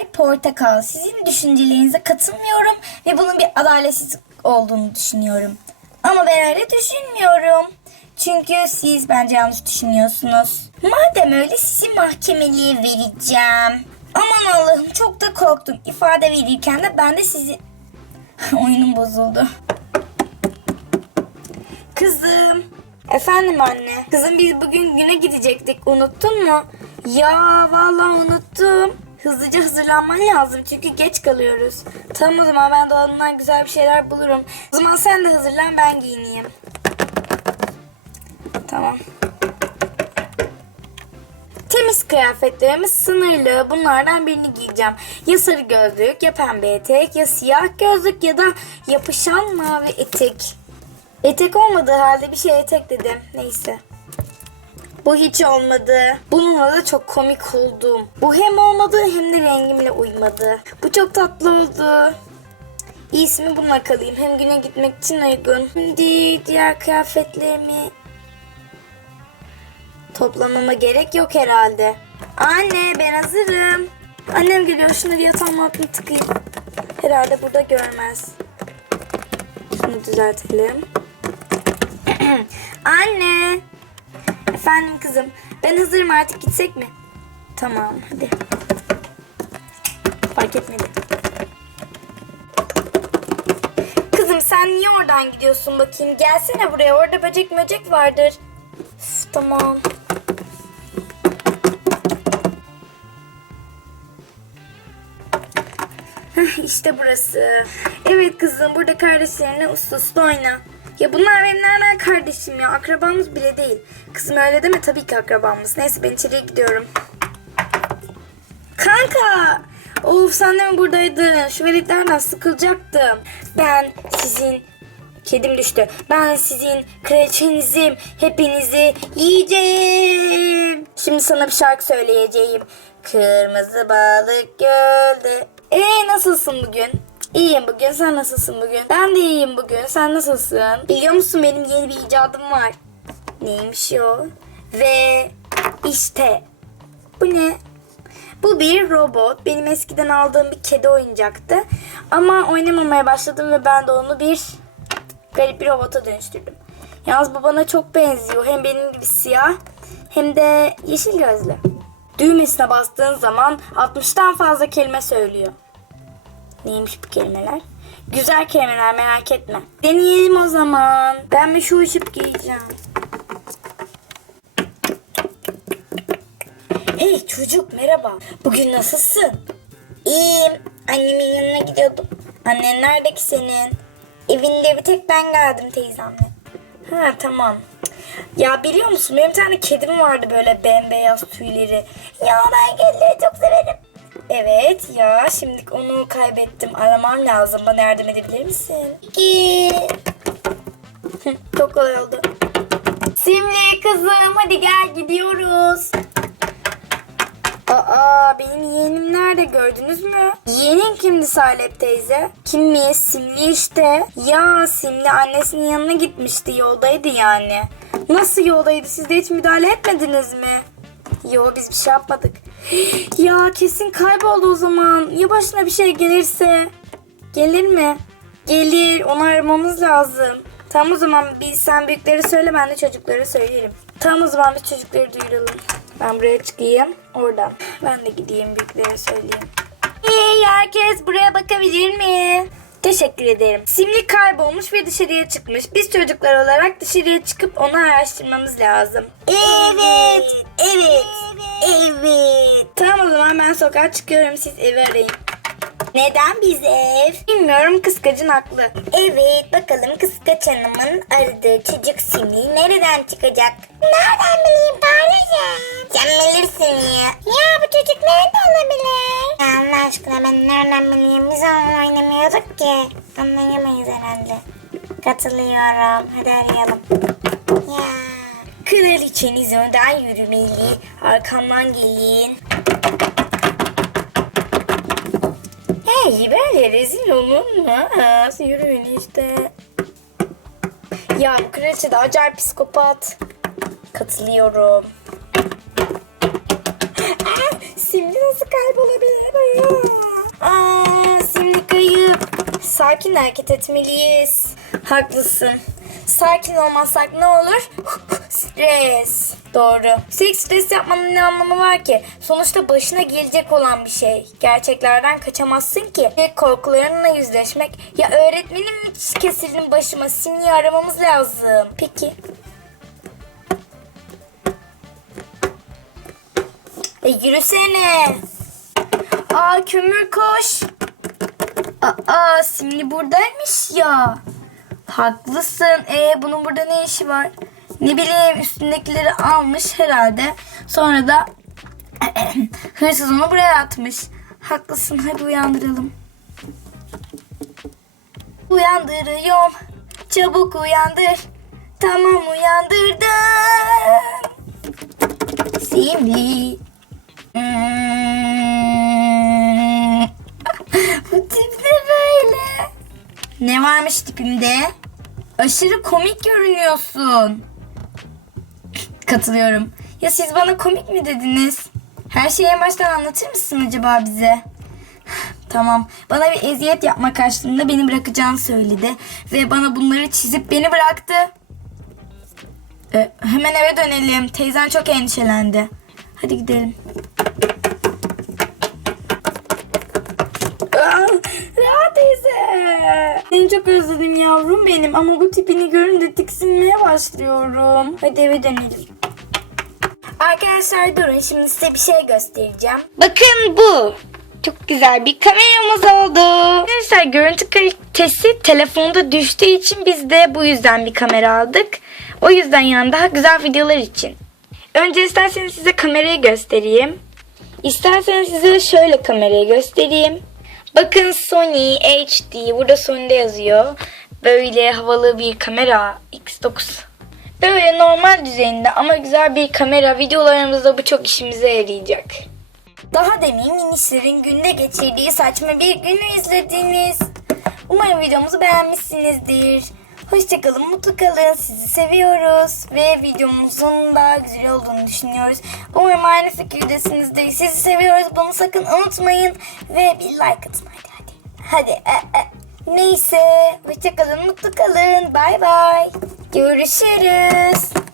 Çay portakal. Sizin düşüncelerinize katılmıyorum ve bunun bir adaletsizlik olduğunu düşünüyorum. Ama ben öyle düşünmüyorum. Çünkü siz bence yanlış düşünüyorsunuz. Madem öyle sizi mahkemeliğe vereceğim. Aman Allah'ım çok da korktum. İfade verirken de ben de sizi... Oyunum bozuldu. Kızım. Efendim anne. Kızım biz bugün güne gidecektik. Unuttun mu? Ya vallahi unuttum. Hızlıca hazırlanman lazım çünkü geç kalıyoruz. Tamam o zaman ben dolabımdan güzel bir şeyler bulurum. O zaman sen de hazırlan ben giyineyim. Tamam. Temiz kıyafetlerimiz sınırlı. Bunlardan birini giyeceğim. Ya sarı gözlük, ya pembe etek, ya siyah gözlük ya da yapışan mavi etek. Etek olmadığı halde bir şey etek dedim. Neyse. Bu hiç olmadı. Bununla da çok komik oldum. Bu hem olmadı hem de rengimle uymadı. Bu çok tatlı oldu. İyisi bununla kalayım. Hem güne gitmek için uygun. Şimdi diğer kıyafetlerimi toplamama gerek yok herhalde. Anne ben hazırım. Annem geliyor şunları yatağın altına tıkayım. Herhalde burada görmez. Şunu düzeltelim. Anne. Efendim kızım. Ben hazırım artık gitsek mi? Tamam hadi. Fark etmedi. Kızım sen niye oradan gidiyorsun bakayım? Gelsene buraya orada böcek möcek vardır. Üf, tamam. İşte burası. Evet kızım burada kardeşlerine uslu uslu oyna. Ya bunlar benim nereden kardeşim ya? Akrabamız bile değil. Kızım öyle deme tabii ki akrabamız. Neyse ben içeriye gidiyorum. Kanka! Of sen de mi buradaydın? Şu veletlerden sıkılacaktım. Ben sizin... Kedim düştü. Ben sizin kraliçenizim. Hepinizi yiyeceğim. Şimdi sana bir şarkı söyleyeceğim. Kırmızı balık gölde. Ee nasılsın bugün? İyiyim bugün. Sen nasılsın bugün? Ben de iyiyim bugün. Sen nasılsın? Biliyor musun benim yeni bir icadım var. Neymiş o? Ve işte bu ne? Bu bir robot. Benim eskiden aldığım bir kedi oyuncaktı. Ama oynamamaya başladım ve ben de onu bir garip bir robota dönüştürdüm. Yalnız bu bana çok benziyor. Hem benim gibi siyah hem de yeşil gözlü. Düğmesine bastığın zaman 60'tan fazla kelime söylüyor. Neymiş bu kelimeler? Güzel kelimeler merak etme. Deneyelim o zaman. Ben bir şu uçup giyeceğim. Hey çocuk merhaba. Bugün nasılsın? İyiyim. Annemin yanına gidiyordum. Annen nerede ki senin? Evinde bir tek ben geldim teyzemle. Ha tamam. Ya biliyor musun benim tane kedim vardı böyle bembeyaz tüyleri. Ya ben kedileri çok severim. Evet ya şimdi onu kaybettim. Aramam lazım. Bana yardım edebilir misin? İyi. çok kolay oldu. Simli kızım hadi gel gidiyoruz. Aa benim yeğenim nerede gördünüz mü? Yeğenin kimdi Salep teyze? Kim mi? Simli işte. Ya Simli annesinin yanına gitmişti yoldaydı yani. Nasıl yoldaydı siz de hiç müdahale etmediniz mi? Yo biz bir şey yapmadık. Ya kesin kayboldu o zaman. Ya başına bir şey gelirse? Gelir mi? Gelir onu aramamız lazım. Tamam o zaman biz sen büyükleri söyle ben de çocuklara söylerim. Tamam o zaman biz çocukları duyuralım. Ben buraya çıkayım oradan. Ben de gideyim büyüklere söyleyeyim. Hey herkes buraya bakabilir mi? Teşekkür ederim. Simli kaybolmuş ve dışarıya çıkmış. Biz çocuklar olarak dışarıya çıkıp onu araştırmamız lazım. Evet, evet, evet. Tamam o zaman ben sokağa çıkıyorum. Siz evi arayın. Neden biz ev? Bilmiyorum kıskacın haklı. Evet bakalım kıskaç hanımın aradığı çocuk Simli nereden çıkacak? Nereden bileyim Paris'e? Sen bilirsin ya. Ya bu çocuk nerede olabilir? Ya Allah aşkına ben nereden bileyim? Biz onunla oynamıyorduk ki. Anlayamayız herhalde. Katılıyorum. Hadi arayalım. Ya. Kraliçeniz önden yürümeli. Arkamdan gelin. Hey böyle rezil olunmaz. Yürüyün işte. Ya bu kraliçe de acayip psikopat. Katılıyorum. Aa, Simli nasıl kaybolabilir? Aa, Simli kayıp. Sakin hareket etmeliyiz. Haklısın. Sakin olmazsak ne olur? Stres. Doğru. Sürekli stres yapmanın ne anlamı var ki? Sonuçta başına gelecek olan bir şey. Gerçeklerden kaçamazsın ki. İlk korkularınla yüzleşmek. Ya öğretmenim mi kesildim başıma? Simli'yi aramamız lazım. Peki. E yürüsene. Aa kömür koş. Aa Simli buradaymış ya. Haklısın. E bunun burada ne işi var? Ne bileyim üstündekileri almış herhalde. Sonra da hırsız onu buraya atmış. Haklısın hadi uyandıralım. Uyandırıyorum. Çabuk uyandır. Tamam uyandırdım. Simli. Hmm. Bu tip? Ne varmış tipimde? Aşırı komik görünüyorsun. Katılıyorum. Ya siz bana komik mi dediniz? Her şeyi en baştan anlatır mısın acaba bize? Tamam. Bana bir eziyet yapma karşılığında beni bırakacağını söyledi. Ve bana bunları çizip beni bıraktı. Ee, hemen eve dönelim. Teyzen çok endişelendi. Hadi gidelim. Seni çok özledim yavrum benim ama bu tipini görünce tiksinmeye başlıyorum. Hadi eve dönelim. Arkadaşlar durun şimdi size bir şey göstereceğim. Bakın bu. Çok güzel bir kameramız oldu. Arkadaşlar görüntü kalitesi telefonda düştüğü için biz de bu yüzden bir kamera aldık. O yüzden yani daha güzel videolar için. Önce isterseniz size kamerayı göstereyim. İsterseniz size şöyle kamerayı göstereyim. Bakın Sony HD. Burada Sony'de yazıyor. Böyle havalı bir kamera X9. Böyle normal düzeyinde ama güzel bir kamera. Videolarımızda bu çok işimize yarayacak. Daha demin minişlerin günde geçirdiği saçma bir günü izlediniz. Umarım videomuzu beğenmişsinizdir. Hoşçakalın, mutlu kalın. Sizi seviyoruz. Ve videomuzun daha güzel olduğunu düşünüyoruz. Umarım aynı fikirdesinizdir. Sizi seviyoruz. Bunu sakın unutmayın. Ve bir like atın. Hadi hadi. Hadi. e, e. Neyse. Hoşçakalın, mutlu kalın. Bay bay. Görüşürüz.